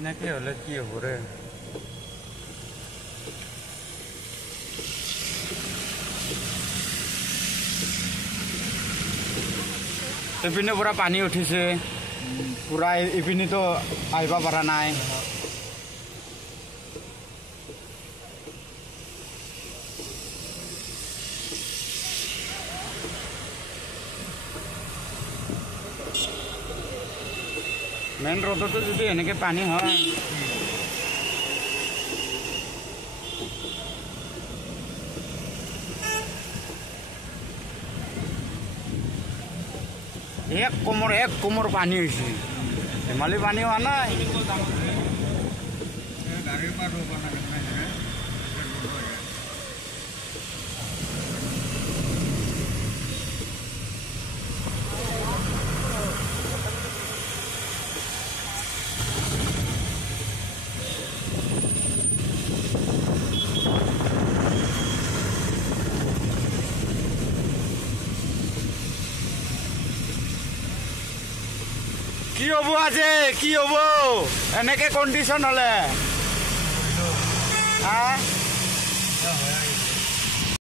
এনেকে হলে কি হব ৰে ইপিনে পুৰা পানী উঠিছে পুৰা ইপিনে তো আহিব পৰা নাই মেইন ৰোডতো যদি এনেকে পানী হয় এক কোমৰ পানী হৈছে ধেমালি পানী হোৱা নাই কি হব আজি কি হব এনেকে কন্ডিশন হলে